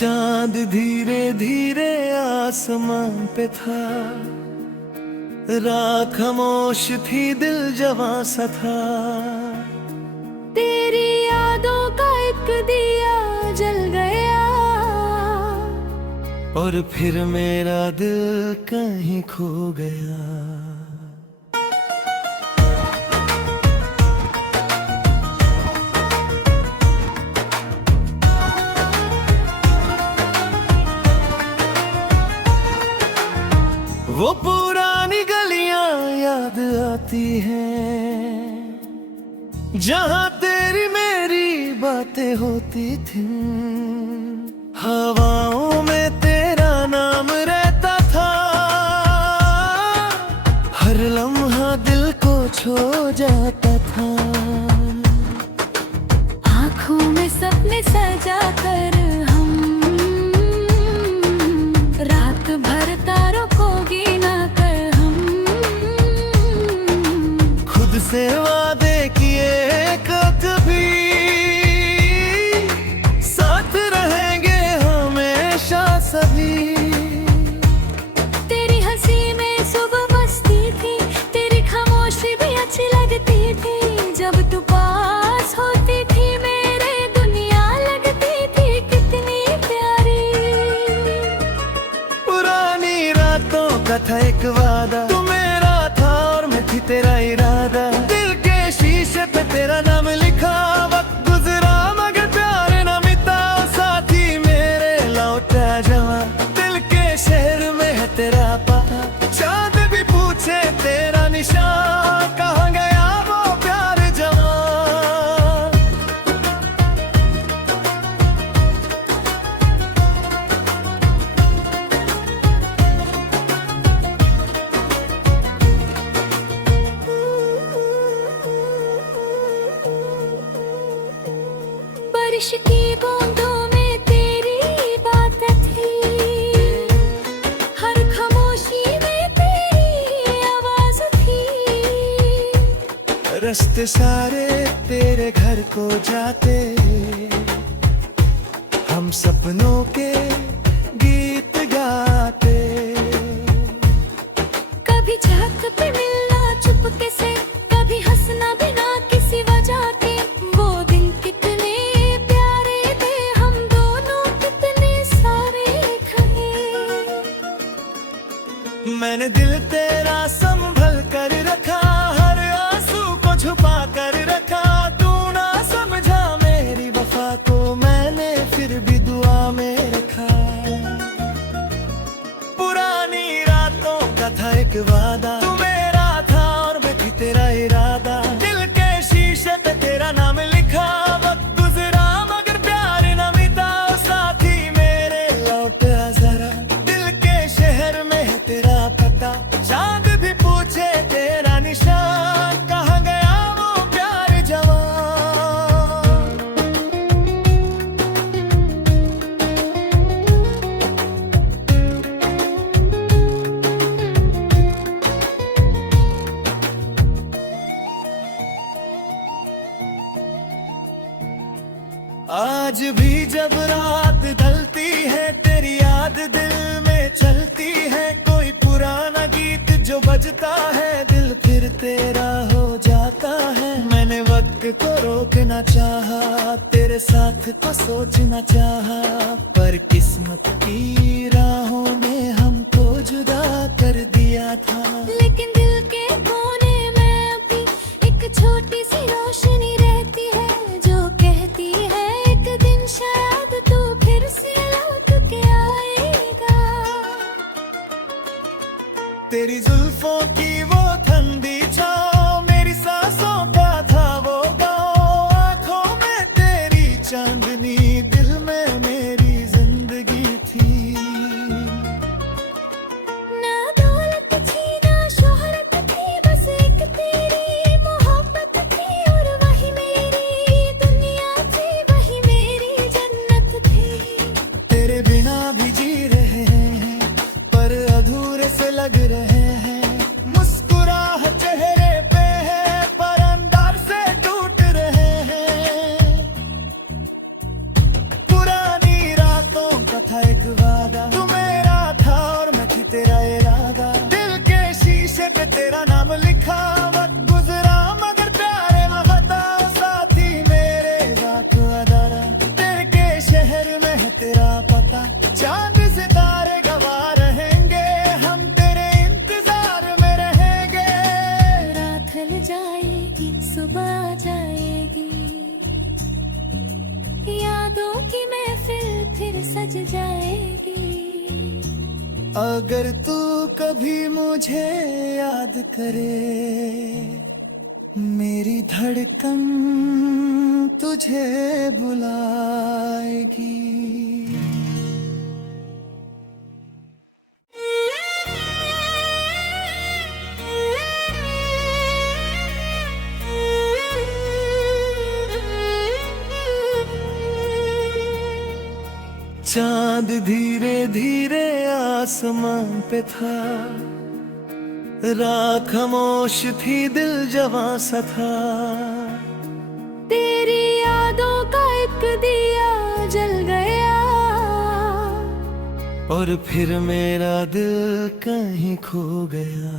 चांद धीरे धीरे आसमान पे था, रात खामोश थी, दिल जवां सा था। तेरी यादों का एक दिया जल गया, और फिर मेरा दिल कहीं खो गया। वो पुरानी गलियां याद आती हैं, जहां तेरी मेरी बातें होती थी। हवाओं में तेरा नाम रहता था, हर लम्हा दिल को छू जाता था। आँखों में सपने सजा कर हम रात भर तारों को गिना कर हम खुद से वादे किए कभी साथ रहेंगे हमेशा सभी। तेरी हंसी में सुबह बसती थी, तेरी खामोशी भी अच्छी लगती थी। जब तू पास होती थी मेरे दुनिया लगती थी कितनी प्यारी। पुरानी रातों का था एक वादा, तू मेरा था और मैं थी तेरा इरादा। दिल के शीशे पे तेरा नाम लिखा, वक्त गुजरा मगर प्यार न मिटा। साथी मेरे लौटा जवां, दिल के शहर में है तेरा पता। चांद भी पूछे तेरा निशान, कहाँ गया वो प्यार जवां। बारिश की बूंदों में तेरी बात थी, हर खामोशी में तेरी आवाज थी। रास्ते सारे तेरे घर को जाते, हम सपनों के गीत गाते। कभी छत पे मिलना चुपके से, कभी हंसना बिना किसी वजह के। वो दिन कितने प्यारे थे, हम दोनों कितने सारे कहे। मैंने दिल तेरा संभल कर रखा, हर आंसू को छुपा कर रखा। तू ना समझा मेरी वफा को, मैंने फिर भी दुआ में रखा। पुरानी रातों का था एक वादा, तू मेरा था और मैं थी तेरा इरादा। दिल के शीशे पे तेरा नाम लिखा, वक्त गुजरा मगर प्यार न मिटा। साथी मेरे लौट आ जरा, दिल के शहर में है तेरा पता। चांद भी पूछे तेरा निशान, कहाँ गया वो प्यार जवां। आज भी जब रात ढलती है, तेरी याद दिल में चलती है। कोई पुराना गीत जो बजता है, दिल फिर तेरा हो जाता है। मैंने वक्त को रोकना चाहा, तेरे साथ को सोचना चाहा, पर किस्मत की राहों ने हमको जुदा कर दिया था। लेकिन दिल के कोने में अभी एक छोटी सी रोशनी रहती है, जो कहती है एक दिन शायद तू फिर से लौट के आएगा। तेरी जुल्फों की वो ठंडी छाँव, मेरी सांसों का था वो गाँव। आँखों में तेरी चांदनी, दिल में मेरी जिंदगी थी। ना दौलत थी ना शोहरत थी, बस एक तेरी मोहब्बत थी। और वही मेरी दुनिया थी, वही मेरी जन्नत थी। तेरे बिना भी जी रहे हैं, पर अधूरे से लग रहे हैं। मुस्कुराहट चेहरे पे है, पर अंदर से टूट रहे हैं। पुरानी रातों का पे तेरा नाम लिखा, वक्त गुजरा मगर प्यारे न बताओ साथी मेरे रात अदारा। तेरे के शहर में है तेरा पता, चांद सितारे गवाह रहेंगे, हम तेरे इंतजार में रहेंगे। रात ढल जाएगी, सुबह आ जाएगी, यादों की महफिल फिर सज जाएगी। अगर तू कभी मुझे याद करे, मेरी धड़कन तुझे बुलाएगी। चांद धीरे धीरे आसमां पे था, रात खामोश थी दिल जवां सा था। तेरी यादों का एक दिया जल गया, और फिर मेरा दिल कहीं खो गया।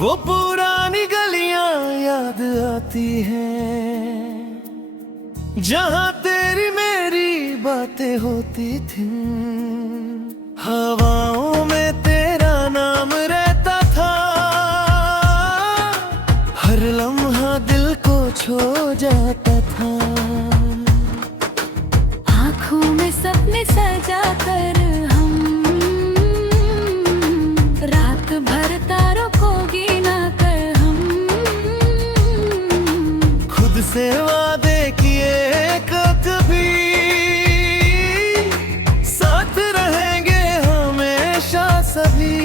वो पुरानी गलियां याद आती हैं, जहां तेरी मेरी बातें होती थी। हवाओं में तेरा नाम रहता था, हर लम्हा दिल को छू जाता था। आँखों में सपने सजा कर हम रात भर तारों को गिना कर हम खुद से वादे किए कभी साथ रहेंगे हमेशा सभी।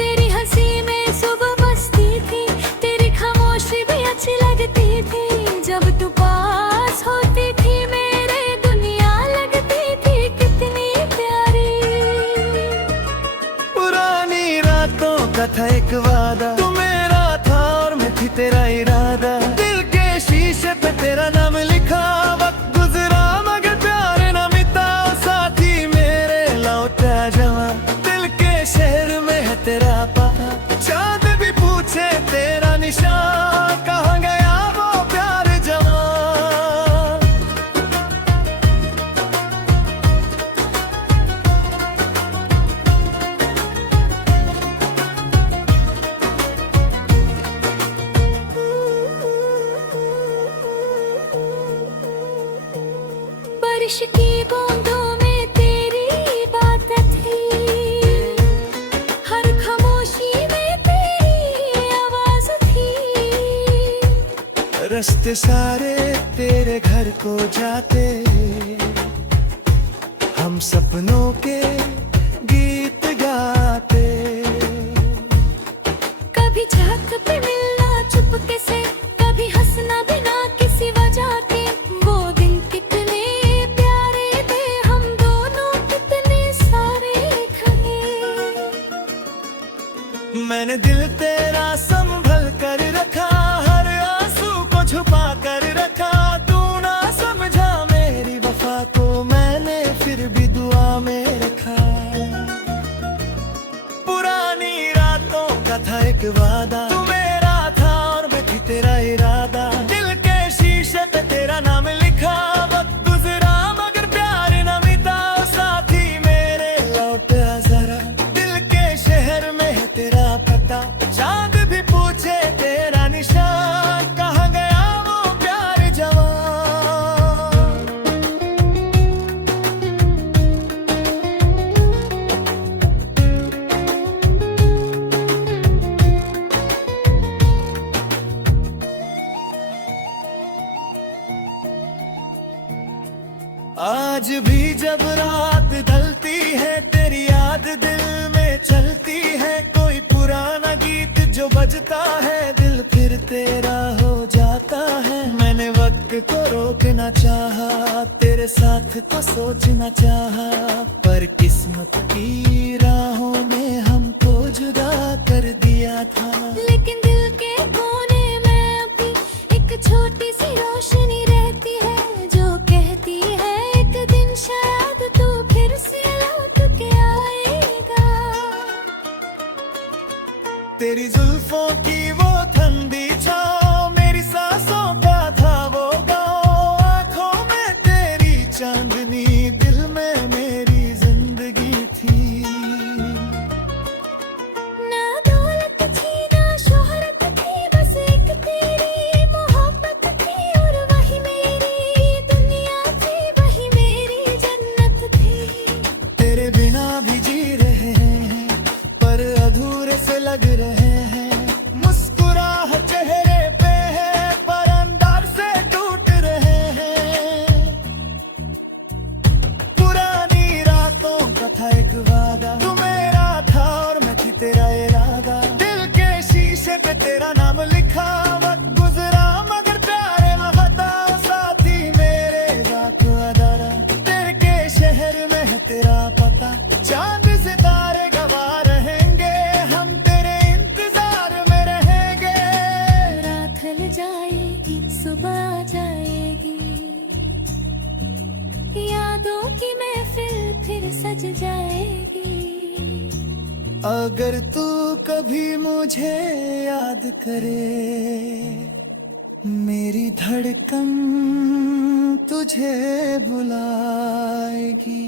तेरी हंसी में सुबह बसती थी, तेरी खामोशी भी अच्छी लगती थी। जब तू पास होती थी मेरे दुनिया लगती थी कितनी प्यारी। पुरानी रातों का था एक वादा, तू मेरा था और मैं थी तेरा इरादा। दिल के शीशे पे तेरा नाम लिखा, वक्त गुजरा मगर प्यार न मिटा। साथी मेरे लौटा जवा, दिल के शहर में है तेरा पता। चांद भी पूछे तेरा निशान, कहाँ गया वो प्यार जवां। बारिश की बूंदों में तेरी बात थी, हर खामोशी में तेरी आवाज थी। रास्ते सारे तेरे घर को जाते, हम सपनों के गीत गाते। कभी छत पे मिलना चुपके से, कभी हंसना बिना किसी वजह के। वो दिन कितने प्यारे थे, हम दोनों कितने सारे खगे। मैंने दिल तेरा संभल कर रखा, हर आंसू को छुपा कर रखा। तू ना समझा मेरी वफा को, मैंने फिर भी दुआ में रखा। पुरानी रातों का था एक वादा, तू मेरा था और मैं थी तेरा इरादा। दिल के शीशे पे तेरा नाम लिखा, वक्त गुजरा मगर प्यार न मिटा। साथी मेरे लौटा जरा, दिल के शहर में है तेरा पता। चांद भी पूछे तेरा निशान, कहाँ गया वो प्यार जवां। आज भी जब रात ढलती है, तेरी याद दिल में चलती है। कोई पुराना गीत जो बजता है, दिल फिर तेरा हो जाता है। मैंने वक्त को रोकना चाहा, तेरे साथ को सोचना चाहा, पर किस्मत की राहों ने हमको जुदा कर दिया था। लेकिन दिल तेरी जुल्फों की वो ठंडी छाँव, मेरी सांसों का था वो गाँव। आँखों में तेरी चांदनी, दिल में मेरी जिंदगी थी। ना दौलत थी ना शोहरत थी, बस एक तेरी मोहब्बत थी। और वही मेरी दुनिया थी, वही मेरी जन्नत थी। तेरे बिना भी जी रहे हैं, पर अधूरे से लग रहे हैं। मुस्कुराहट चेहरे पे है, पर अंदर से टूट रहे हैं। पुरानी रातों का था एक वादा, तू मेरा था और मैं थी तेरा इरादा। दिल के शीशे पे तेरा नाम लिखा, वक्त गुजरा मगर प्यारे न खता। साथी मेरे रात अदारा, तेरे के शहर में है तेरा पता। चांद सितारे गवाह रहेंगे, हम तेरे इंतजार में रहेंगे। रात ढल जाएगी, सुबह आ जाएगी, यादों की महफिल फिर सज जाएगी। अगर तू कभी मुझे याद करे, मेरी धड़कन तुझे बुलाएगी।